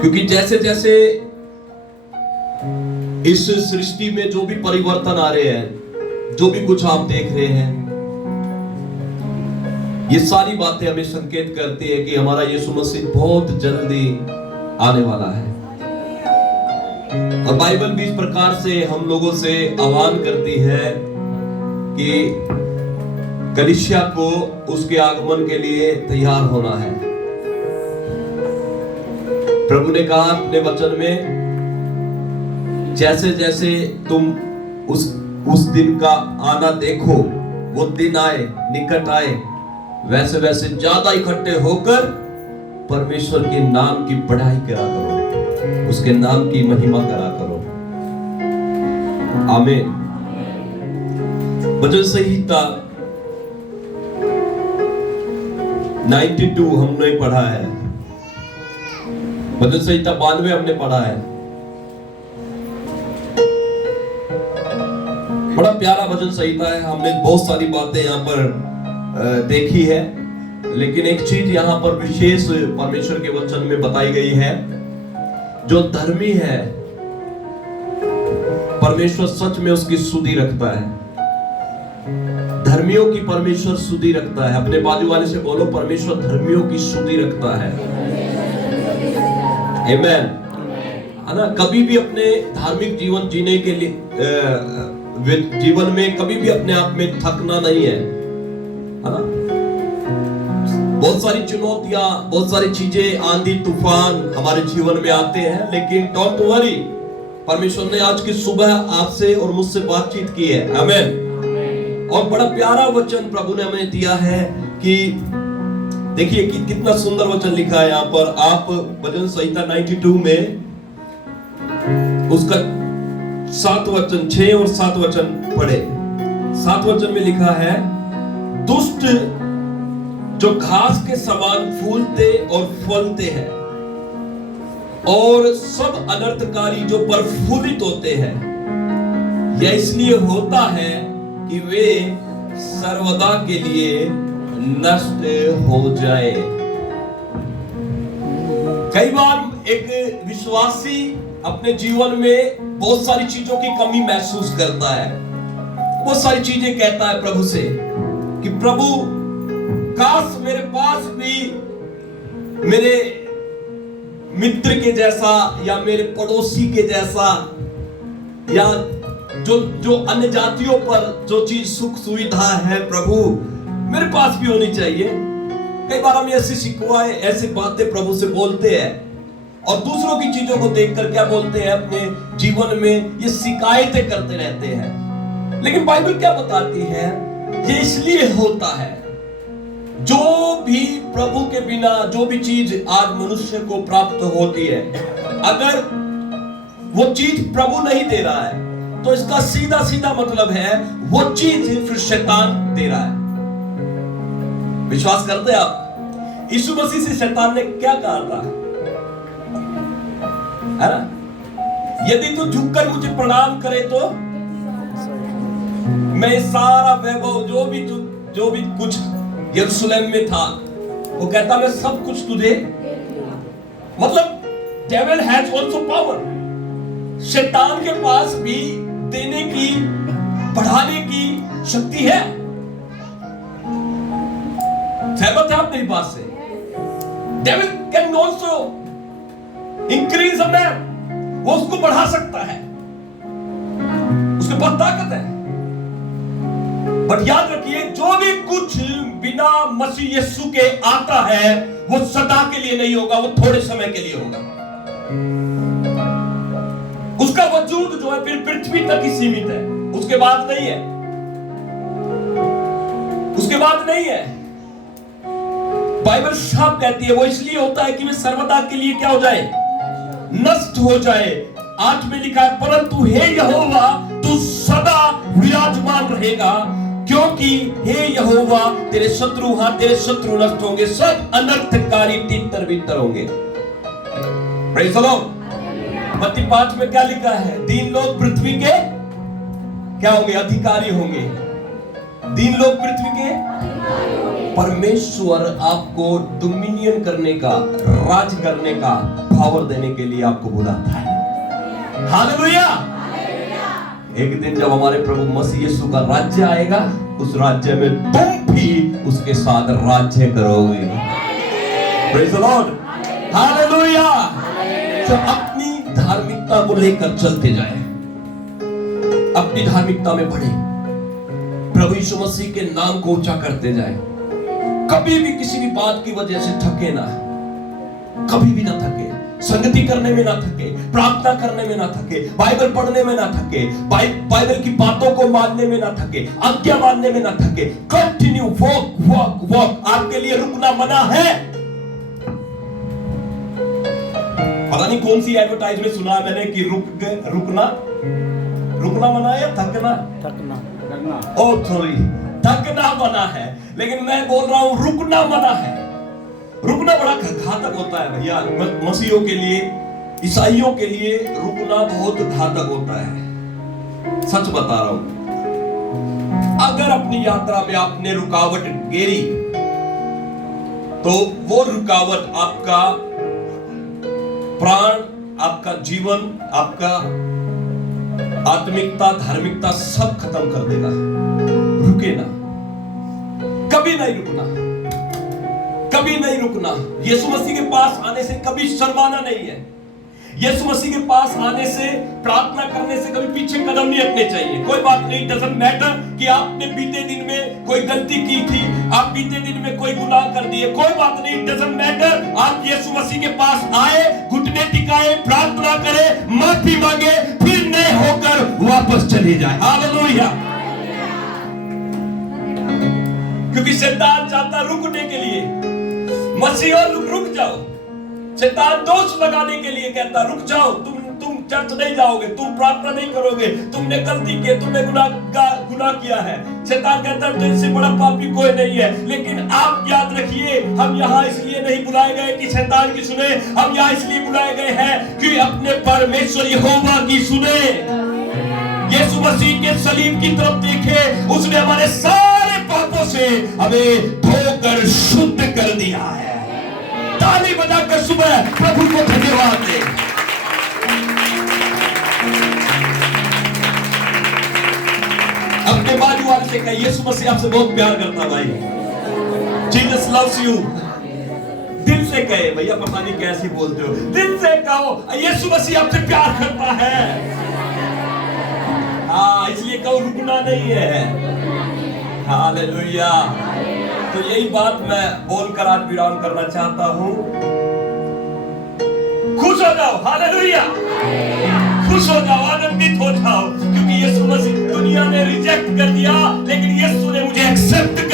क्योंकि जैसे जैसे इस सृष्टि में जो भी परिवर्तन आ रहे हैं, जो भी कुछ आप देख रहे हैं, ये सारी बातें हमें संकेत करती है कि हमारा यीशु मसीह बहुत जल्दी आने वाला है। और बाइबल भी इस प्रकार से हम लोगों से आह्वान करती है कि कलीसिया को उसके आगमन के लिए तैयार होना है। प्रभु ने कहा अपने वचन में, जैसे जैसे तुम उस दिन का आना देखो, वो दिन आए, निकट आए, वैसे वैसे ज्यादा इकट्ठे होकर परमेश्वर के नाम की पढ़ाई करा करो, उसके नाम की महिमा करा करो। आमीन। भजन संहिता 92 हमने पढ़ा है, भजन संहिता 92 हमने पढ़ा है। बड़ा प्यारा भजन संहिता है। हमने बहुत सारी बातें यहाँ पर देखी है, लेकिन एक चीज यहाँ पर विशेष परमेश्वर के वचन में बताई गई है। जो धर्मी है, परमेश्वर सच में उसकी सुधि रखता है। धर्मियों की परमेश्वर सुधि रखता है। अपने बाजू वाले से बोलो, परमेश्वर धर्मियों की सुधि रखता है। आमीन, है ना। कभी भी अपने धार्मिक जीवन जीने के लिए जीवन में कभी भी अपने आप में थकना नहीं है ना। बहुत सारी चुनौतियां, बहुत सारी चीजें, आंधी तूफान हमारे जीवन में आते हैं, लेकिन डोंट वरी, परमेश्वर ने आज की सुबह आपसे और मुझसे बातचीत की है। आमीन। और बड़ा प्यारा वचन प्रभु ने हमें दिया है कि देखिए कि कितना सुंदर वचन लिखा है यहाँ पर। आप भजन संहिता 92 में उसका 7 वचन, 6 और 7 वचन पढ़े। 7 वचन में लिखा है, दुष्ट जो घास के समान फूलते और फलते हैं, और सब अनर्थकारी जो प्रफुल्लित होते हैं, यह इसलिए होता है कि वे सर्वदा के लिए नष्ट हो जाए। कई बार एक विश्वासी अपने जीवन में बहुत सारी चीजों की कमी महसूस करता है, बहुत सारी चीजें कहता है प्रभु से कि प्रभु काश मेरे पास भी मेरे मित्र के जैसा, या मेरे पड़ोसी के जैसा, या जो अन्य जातियों पर जो चीज सुख सुविधा है प्रभु, मेरे पास भी होनी चाहिए। कई बार हम ऐसी शिकवाएं, ऐसी बातें प्रभु से बोलते हैं, और दूसरों की चीजों को देखकर क्या बोलते हैं, अपने जीवन में ये शिकायतें करते रहते हैं। लेकिन बाइबल क्या बताती है, ये इसलिए होता है, जो भी प्रभु के बिना जो भी चीज आज मनुष्य को प्राप्त होती है, अगर वो चीज प्रभु नहीं दे रहा है, तो इसका सीधा सीधा मतलब है वो चीज फिर शैतान दे रहा है। विश्वास करते हैं आप? यीशु मसीह से शैतान ने क्या कहा था, है ना? यदि तू झुककर मुझे प्रणाम करे तो मैं सारा वैभव, जो भी कुछ यरूशलेम में था, वो कहता मैं सब कुछ तुझे, मतलब डेविल हैज आल्सो पावर। शैतान के पास भी देने की, बढ़ाने की शक्ति है। सहमत है आप मेरी बात से? Devil can also increase a man, वो उसको बढ़ा सकता है, उसके पास ताकत है। बट याद रखिए, जो भी कुछ बिना मसीह यीशु के आता है, वो सदा के लिए नहीं होगा, वो थोड़े समय के लिए होगा। उसका वजूद जो है फिर पृथ्वी तक ही सीमित है, उसके बाद नहीं है, उसके बाद नहीं है। बाइबल साफ कहती है वो इसलिए होता है कि वे सर्वदा के लिए क्या हो जाए, नष्ट हो जाए। 8 में लिखा है, परंतु हे यहोवा तू सदा विराजमान रहेगा, क्योंकि हे यहोवा तेरे शत्रु, हां तेरे शत्रु नष्ट होंगे, सब अनर्थकारी तितर बितर होंगे। Praise the Lord. मत्ती 5 में क्या लिखा है, दीन लोग पृथ्वी के क्या होंगे, अधिकारी होंगे। दीन लोग पृथ्वी के, परमेश्वर आपको डोमिनियन करने का, राज करने का, पावर देने के लिए आपको बुलाता है। हालेलुया। एक दिन जब हमारे प्रभु मसीह यीशु का राज्य आएगा, उस राज्य में तुम भी उसके साथ राज्य करोगे। Praise the Lord. हालेलुया। तो अपनी धार्मिकता को लेकर चलते जाए, अपनी धार्मिकता में बढ़े, प्रभु यीशु मसीह के नाम को ऊंचा करते जाए। कभी भी किसी भी बात की वजह से थके ना, कभी भी ना थके, संगति करने में ना थके, प्रार्थना करने में ना थके, बाइबल पढ़ने में ना थके, बाइबल की बातों को मानने में ना थके, आज्ञा मानने में ना थके। Continue walk walk walk. आपके लिए रुकना मना है। पता नहीं कौन सी एडवर्टाइजमेंट सुना है मैंने कि रुकना मना है या थकना? ओ सॉरी, थकना मना है, लेकिन मैं बोल रहा हूं रुकना मना है। रुकना बड़ा घातक होता है भैया। मसीहियों के लिए, ईसाइयों के लिए रुकना बहुत घातक होता है। सच बता रहा हूं। अगर अपनी यात्रा में आपने रुकावट गेरी, तो वो रुकावट आपका प्राण, आपका जीवन, आपका आत्मिकता, धार्मिकता सब खत्म कर देगा। रुके ना, कभी नहीं रुकना, कभी नहीं रुकना। यीशु मसीह के पास आने से कभी शर्माना नहीं है। यीशु मसीह के पास आने से, प्रार्थना करने से कभी पीछे कदम नहीं रखने चाहिए। कोई बात नहीं, डजंट मैटर कि आपने बीते दिन में कोई गलती की थी, आप बीते दिन में कोई गुनाह कर दिए, कोई बात नहीं, डजंट मैटर। आप यीशु मसीह के पास आए, घुटने टिकाए, प्रार्थना करें, माफी मांगे, फिर नए होकर वापस चले जाए। हालेलुया। क्योंकि शैतान चाहता रुकने के लिए। मसीह रुक जाओ। शैतान दोष लगाने के लिए कहता रुक जाओ, तुम चर्च नहीं जाओगे, तुम प्रार्थना नहीं करोगे, तुमने गलती की, तुमने गुनाह किया है। शैतान कहता तुमसे बड़ा पापी कोई नहीं है। लेकिन आप याद रखिए, हम यहाँ इसलिए नहीं बुलाए गए कि शैतान की सुने, हम यहाँ इसलिए बुलाए गए हैं कि अपने परमेश्वर यहोवा की सुने। यीशु मसीह के सलीब की तरफ देखे, उसने हमारे सारे पापों से हमें धोकर शुद्ध कर दिया है। ताली बजाकर सुबह प्रभु को धन्यवाद दे। अपने बाजू वाले से कहे, यीशु मसीह आपसे बहुत प्यार करता है भाई। Jesus loves you. दिल से कहे भैया, पता नहीं कैसे बोलते हो, दिल से कहो यीशु मसीह आपसे प्यार करता है। हाँ, इसलिए कहो रुकना नहीं है। हालेलुया। तो यही बात मैं बोलकर आज विराम करना चाहता हूं। खुश हो जाओ। हालेलुया। खुश हो जाओ, आनंदित हो जाओ, क्योंकि यीशु मसीह दुनिया ने रिजेक्ट कर दिया, लेकिन यीशु ने मुझे एक्सेप्ट